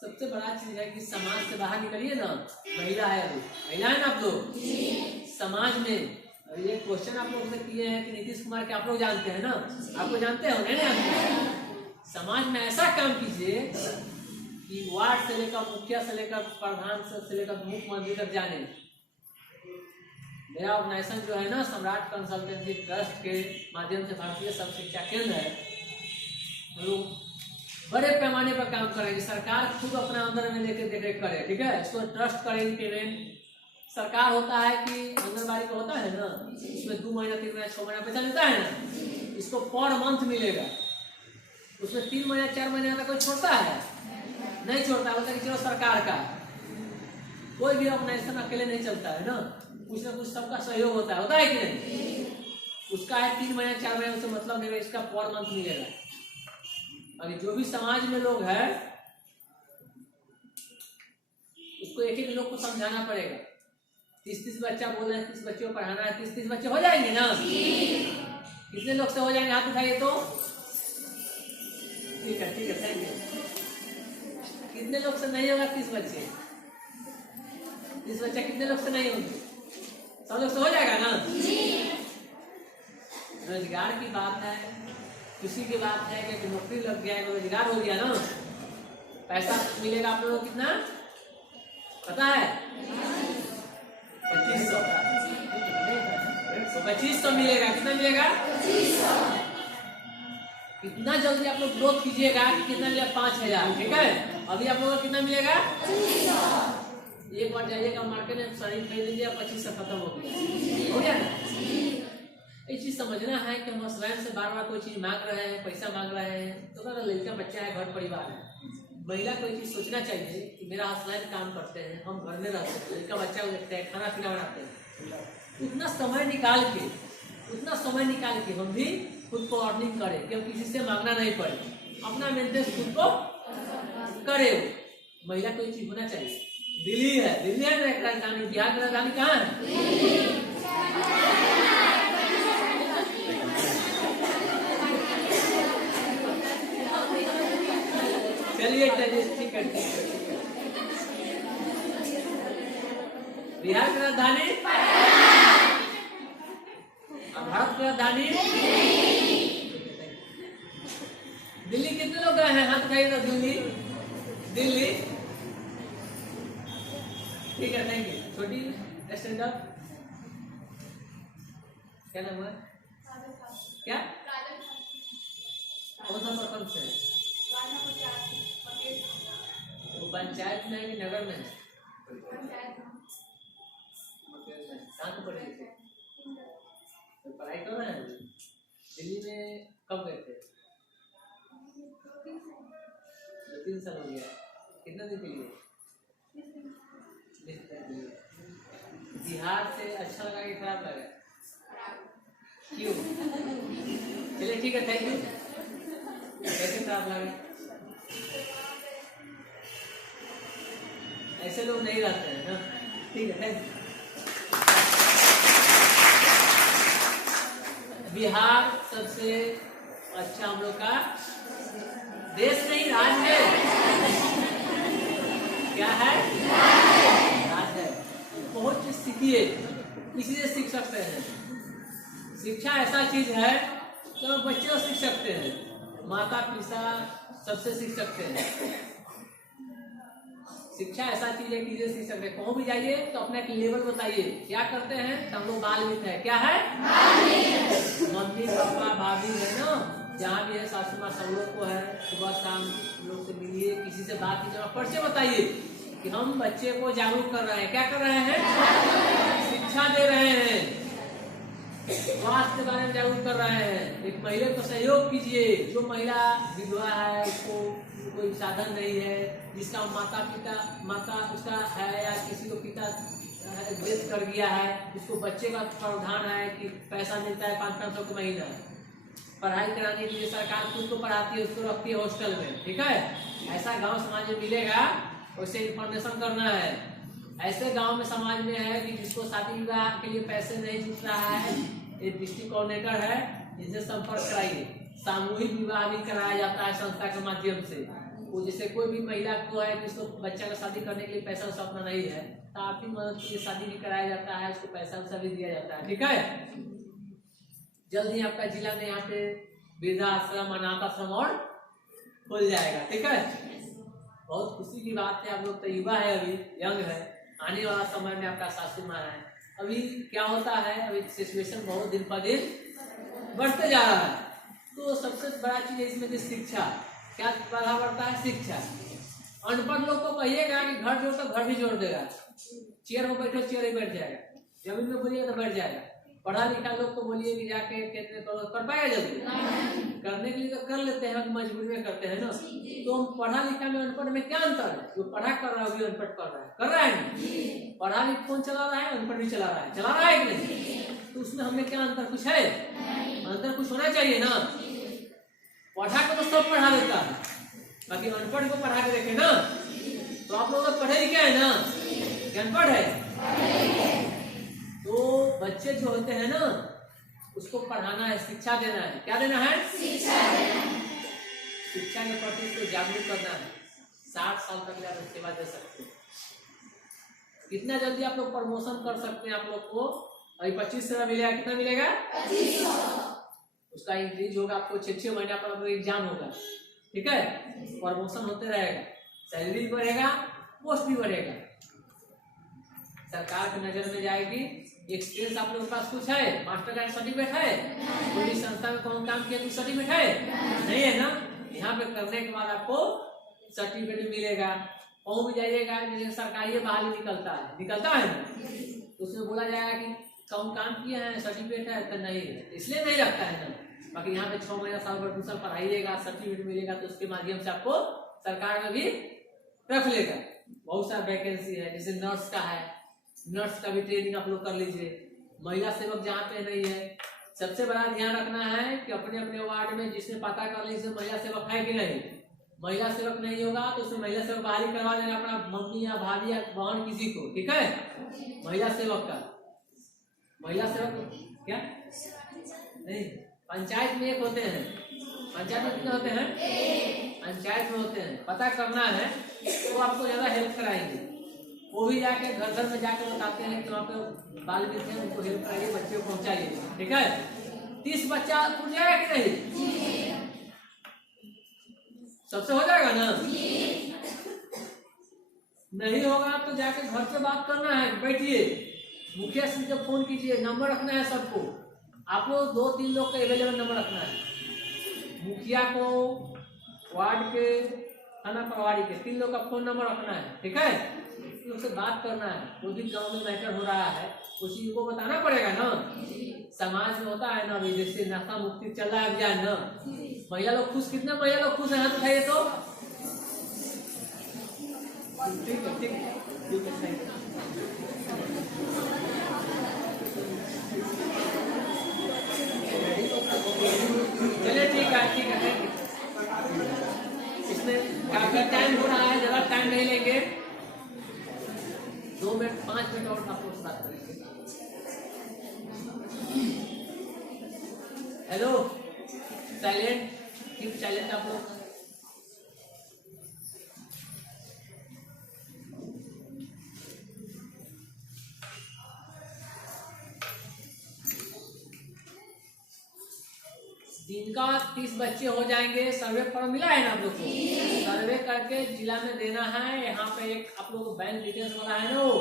सबसे बड़ा चीज है कि समाज से बाहर निकलिए ना। महिला है, अभी महिला है ना आप लोग समाज में। ये क्वेश्चन आप लोग से किए हैं कि नीतीश कुमार के आप लोग जानते हैं ना, आपको जानते हो नहीं? समाज में ऐसा काम कीजिए कि वार्ड से लेकर मुखिया से लेकर प्रधान से लेकर मुख्यमंत्री तक जाने। मेरा ऑर्गेनाइजेशन जो है ना, सम्राट कंसल्टेंसी ट्रस्ट के माध्यम से भारतीय सब शिक्षा केंद्र है, हम लोग बड़े पैमाने पर काम करेंगे। सरकार खुद अपना अंदर में लेकर देख रेख करे, ठीक है? इसको ट्रस्ट करेंगे। पेमेंट सरकार होता है कि आंगनबाड़ी का होता है ना, इसमें 2 महीना 3 महीना 6 महीना पैसा मिलता है ना, इसको पर मंथ मिलेगा। उसमें 3 महीना 4 महीना तक कोई छोड़ता है नहीं, छोड़ता होता है कि चलो सरकार का। कोई भी ऑर्गेनाइजेशन अकेले नहीं चलता है ना, कुछ ना कुछ सबका सहयोग होता है कि नहीं? उसका है 3 महीना 4 महीना, उससे मतलब नहीं, इसका पर मंथ मिलेगा। अभी जो भी समाज में लोग हैं उसको एक एक लोग को समझाना पड़ेगा। 30 बच्चा बोल रहे हैं, 30 बच्चों को पढ़ाना है, 30 बच्चे हो जाएंगे ना? कितने लोग से हो जाएंगे? हाथ उठाइए तो। ठीक है, ठीक है, थैंक यू। कितने लोग से नहीं होगा 30 बच्चे? 30 बच्चे कितने लोग से नहीं होंगे? सब लोग से हो जाएगा ना? रोजगार की बात है, खुशी की बात है कि नौकरी लग गया है, रोजगार हो गया ना, पैसा मिलेगा आप लोगों को कितना पता है? 2500। 2500 मिलेगा। कितना मिलेगा? 2500। कितना जल्दी आप लोग ग्रोथ कीजिएगा कि कितना मिलेगा? 5000। ठीक है, अभी आप लोगों को कितना मिलेगा? 2500। एक बार जाइएगा मार्केट में, साड़ी खरीद लीजिए, 2500 खत्म हो गया, हो गया ना? ये चीज समझना है कि हम स्वयं से बार बार कोई चीज मांग रहे हैं, पैसा मांग रहे हैं, तो अगर लड़का बच्चा है, घर परिवार है, महिला को ये चीज सोचना चाहिए कि मेरा हस्बैंड काम करते हैं, हम घर में रहते हैं, लड़का बच्चा को देखते हैं, खाना पीना बनाते हैं, उतना समय निकाल के हम भी खुद को अर्निंग करें कि हम किसी से मांगना नहीं पड़े, अपना मेंटेनेंस खुद को करे। महिला को ये चीज होना चाहिए। दिल्ली है ना एक राजधानी, बिहार की राजधानी कहाँ है? चलिए ठीक है। बिहार की राजधानी, भारत की राजधानी दिल्ली। कितने लोग गए हैं? हाथ उठाइए। दिल्ली। ठीक है, थैंक यू। छोटी स्टैंड अप। क्या नाम है? क्या? कौन सा प्रखंड से? वो पंचायत में है कि नगर में है? कहाँ से पढ़े थे? तो पढ़ाई कर रहे हैं? दिल्ली में कब गए थे? 2-3 साल हो गया। कितना दिन के लिए? बिहार से अच्छा लगा कि खराब लगा? क्यों? चलिए ठीक है, थैंक यू। कैसे खराब लगा? ऐसे लोग नहीं रहते हैं ना। ठीक है, थैंक यू। बिहार सबसे अच्छा हम लोग का देश नहीं, राज्य है। क्या है? राज्य है। बहुत चीज सीखिए, किसी से सीख सकते हैं। शिक्षा ऐसा चीज है जो बच्चे को सीख सकते हैं, माता पिता सबसे सीख सकते हैं। शिक्षा ऐसा चीज है कि ये सीख सकते हैं। कहूँ भी जाइए तो अपना एक लेवल बताइए, क्या करते हैं तो हम लोग बाल मित्र है। क्या है? मम्मी पापा भाभी है ना, जहाँ भी है सासू माँ सब लोग को है, सुबह शाम लोग से मिलिए, किसी से बात कीजिए, परिचय बताइए कि हम बच्चे को जागरूक कर रहे हैं। क्या कर रहे हैं? शिक्षा दे रहे हैं, स्वास्थ्य के बारे में जागरूक कर रहे हैं। एक महिला को सहयोग कीजिए, जो महिला विधवा है, उसको कोई साधन नहीं है, जिसका माता उसका है या किसी को पिता डेथ कर गया है, उसको बच्चे का प्रावधान है कि पैसा मिलता है 500 के महीना, पढ़ाई कराने के लिए सरकार खुद को पढ़ाती है, उसको रखती है हॉस्टल में। ठीक है, ऐसा गांव समाज में मिलेगा, वैसे इन्फॉर्मेशन करना है। ऐसे गांव में समाज में है कि जिसको शादी विवाह के लिए पैसे नहीं जुट रहा है, एक डिस्ट्रिक्ट कोऑर्डिनेटर है, इनसे संपर्क कराइए। सामूहिक विवाह भी कराया जाता है संस्था के माध्यम से। वो जैसे कोई भी महिला को है जिसको बच्चा का शादी करने के लिए पैसा वैसा अपना नहीं है, तो आर्थिक मदद के लिए शादी भी कराया जाता है, उसको पैसा वैसा भी दिया जाता है। ठीक है, जल्द ही आपका जिला में यहाँ पे वृद्धाश्रम अनाथ आश्रम और खुल जाएगा। ठीक है, बहुत खुशी की बात है। आप लोग तो युवा है, अभी यंग है, आने वाला समय में आपका सासू माँ है। अभी क्या होता है, अभी सिचुएशन बहुत दिन पर दिन बढ़ते जा रहा है, तो सबसे बड़ा चीज है इसमें कि शिक्षा। क्या बढ़ा बढ़ता है? शिक्षा। अनपढ़ लोग को कहिएगा कि घर जोड़ तो घर भी जोड़ देगा, चेयर में बैठो चेयर ही बैठ जाएगा, जमीन में बोलिएगा तो बैठ जाएगा। पढ़ा लिखा लोग को बोलिए कि जाके कितने करो, कर पाएगा जल्दी? करने के लिए तो कर लेते हैं, मजबूरी में करते हैं ना। तो हम पढ़ा लिखा में अनपढ़ में क्या अंतर है? जो पढ़ा कर रहा है वो भी अनपढ़ कर रहा है नहीं? पढ़ा लिखा कौन चला रहा है? अनपढ़ भी चला रहा है कि नहीं? तो उसमें हमें क्या अंतर कुछ है? अंतर कुछ होना चाहिए ना। पढ़ा को तो सब पढ़ा देता है, बाकी अनपढ़ को पढ़ा के देखे ना, तो आप लोग तो पढ़े लिखे है ना, अनपढ़ है। तो बच्चे जो होते हैं ना, उसको पढ़ाना है, शिक्षा देना है। क्या देना है? शिक्षा देना है। शिक्षा के प्रति उसको जागरूक करना है। 60 साल तक आप सेवा दे सकते हैं। कितना जल्दी आप लोग प्रमोशन कर सकते हैं। आप लोग को अभी 2500 मिलेगा, कितना मिलेगा? 2500। उसका इंक्रीज होगा, आपको 6 महीना पर एग्जाम होगा। ठीक है, प्रमोशन होते रहेगा, सैलरी बढ़ेगा, पोस्ट भी बढ़ेगा, सरकार की नजर में जाएगी। एक्सपीरियंस आप लोगों के पास कुछ है? मास्टर का सर्टिफिकेट है? कोई संस्था में कौन काम किया तो सर्टिफिकेट है? नहीं है ना। यहाँ पे करने के बाद आपको सर्टिफिकेट मिलेगा। कहूँ भी जाइएगा, जैसे सरकारी बहाली निकलता है ना, तो उसमें बोला जाएगा कि कौन काम किया है, सर्टिफिकेट है? तो नहीं है, इसलिए नहीं रखता है ना। बाकी यहाँ पे 6 महीना साल भर ट्यूशन पढ़ाइएगा, सर्टिफिकेट मिलेगा, तो उसके माध्यम से आपको सरकार में भी रख लेगा। बहुत सारा वैकेंसी है, जैसे नर्स का है, नर्स का भी ट्रेनिंग आप लोग कर लीजिए। महिला सेवक जहाँ पे नहीं है, सबसे बड़ा ध्यान रखना है कि अपने अपने वार्ड में जिसने पता कर लीजिए महिला सेवक है कि नहीं। महिला सेवक नहीं होगा तो उसमें महिला सेवक बहाली करवा लेना, अपना मम्मी या भाभी या बहन किसी को। ठीक है, महिला सेवक का, महिला सेवक क्या नहीं, पंचायत में एक होते हैं। पंचायत में कितने होते हैं? पंचायत में होते हैं, पता करना है तो आपको ज्यादा हेल्प कराएंगे। वो भी जाके घर घर में जाकर बताते हैं कि वहाँ पे बाल मित्र हैं, उनको हेल्प कराइए, बच्चे को पहुँचाइए। ठीक है, 30 बच्चा पूछ जाएगा कि नहीं? सबसे हो जाएगा ना? नहीं होगा तो जाके घर पे बात करना है, बैठिए, मुखिया से जब फोन कीजिए, नंबर रखना है सबको। आप लोग 2-3 लोग का अवेलेबल नंबर रखना है, मुखिया को, वार्ड के, थाना प्रभारी के 3 लोग का फोन नंबर रखना है। ठीक है, लोग से बात करना है, वो भी गांव में मैटर हो रहा है, उसी को बताना पड़ेगा ना। समाज में होता है ना, अभी जैसे नशा मुक्ति चल रहा है अभियान ना, महिला लोग खुश, कितने महिला लोग खुश है? हाथ उठाइए तो। ठीक है, ठीक है, ठीक है, सही। चलिए ठीक है, ठीक है, थैंक यू। इसमें काफी टाइम हो रहा है, ज्यादा टाइम नहीं लेंगे, 2 मिनट 5 मिनट और आप लोग बात करेंगे। हेलो, साइलेंट, कीप साइलेंट आप लोग। जिनका 30 बच्चे हो जाएंगे, सर्वे फॉर्म मिला है ना आप लोग को, सर्वे करके जिला में देना है। यहाँ पे एक आप लोग को बैंक डिटेल्स वाला है ना, वो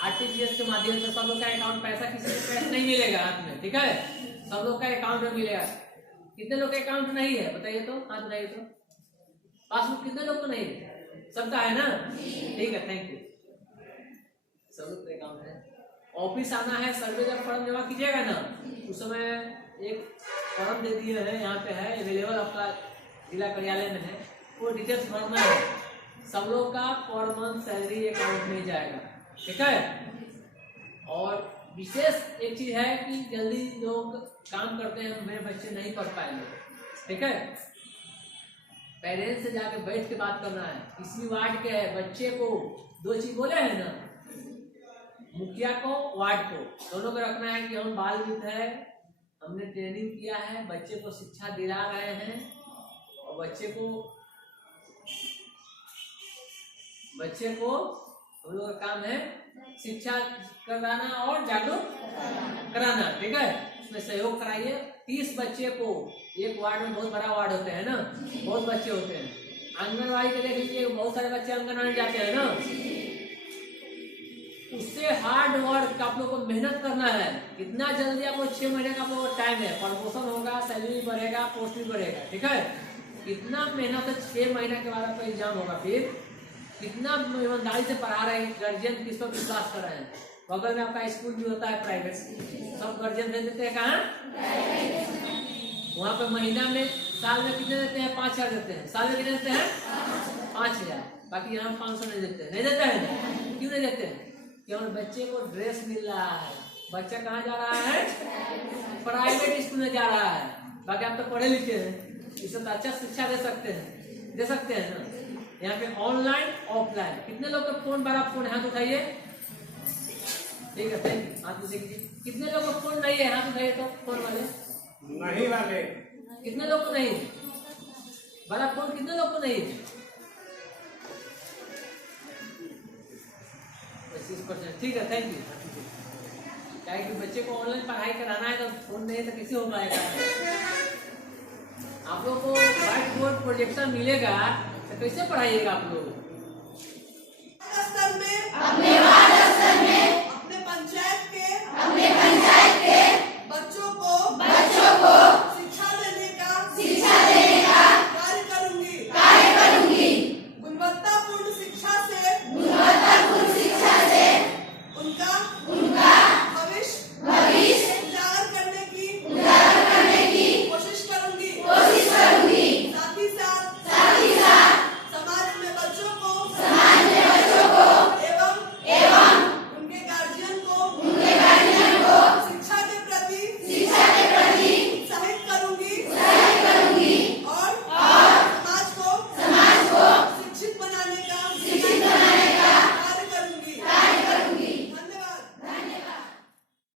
आरटीजीएस के माध्यम से सब लोग का अकाउंट, पैसा किसी को कैश नहीं मिलेगा हाथ में, ठीक है, सब लोग का अकाउंट में मिलेगा। कितने लोग का अकाउंट नहीं है बताइए तो, हाथ बनाइए तो। पासबुक कितने लोग को नहीं है? सबका है ना, ठीक है, थैंक यू। सब लोग का अकाउंट है। ऑफिस आना है, सर्वे जब फॉर्म जमा कीजिएगा ना, उस समय एक फॉर्म दे दिए हैं, यहाँ पे है अवेलेबल, आपका जिला कार्यालय में है, वो डिटेल्स भरना है। सब लोग का पर मंथ सैलरी अकाउंट में जाएगा, ठीक है। और विशेष एक चीज है कि जल्दी लोग काम करते हैं, मेरे बच्चे नहीं पढ़ पाएंगे, ठीक है। पेरेंट्स से जाके बैठ के बात करना है। किसी वार्ड के है बच्चे को 2 चीज बोले हैं ना, मुखिया को, वार्ड को, दोनों को रखना है कि हम बाल मित्र है, हमने ट्रेनिंग किया है, बच्चे को शिक्षा दिला रहे हैं, और बच्चे को हम लोग का काम है शिक्षा कराना और जागरूक कराना, ठीक है। उसमें सहयोग कराइए। 30 बच्चे को, एक वार्ड में बहुत बड़ा वार्ड होते हैं ना, बहुत बच्चे होते हैं। आंगनबाड़ी के देख लीजिए, बहुत सारे बच्चे आंगनबाड़ी जाते हैं ना, उससे हार्ड वर्क आप लोग को मेहनत करना है। कितना जल्दी आपको 6 महीने का आप लोग टाइम है, प्रमोशन होगा, सैलरी बढ़ेगा, पोस्ट भी बढ़ेगा, ठीक है। कितना मेहनत है, 6 महीने के बाद आपका एग्जाम होगा, फिर कितना ईमानदारी से पढ़ा रहे हैं, गार्जियन किस पर विश्वास कर रहे हैं। बगल में आपका स्कूल भी होता है प्राइवेट, सब गार्जियन दे देते हैं कहाँ, वहाँ पे महीना में, साल में कितने देते हैं, 5,000 देते हैं, साल में कितने देते हैं, 5,000, बाकी यहाँ 500 नहीं देते हैं, नहीं देते हैं, क्यों नहीं देते हैं? केवल बच्चे को ड्रेस मिल रहा है। बच्चा कहाँ जा रहा है, प्राइवेट स्कूल में जा रहा है, बाकी आप तो पढ़े लिखे हैं, इससे तो अच्छा शिक्षा दे सकते हैं ना। यहाँ पे ऑनलाइन ऑफलाइन, कितने लोग का फोन, बड़ा फोन, हाथ उठाइए, ठीक है, थैंक यू, हाथ नीचे कीजिए। कितने लोग का फोन नहीं है, हाथ उठाइए तो, फोन वाले नहीं वाले, कितने लोग को नहीं, बड़ा फोन कितने लोग को नहीं? 25%, ठीक है, थैंक यू। क्या है कि बच्चे को ऑनलाइन पढ़ाई कराना है, तो फोन नहीं तो कैसे हो पाएगा। आप लोग को व्हाइट बोर्ड प्रोजेक्टर मिलेगा तो कैसे पढ़ाइएगा आप लोग,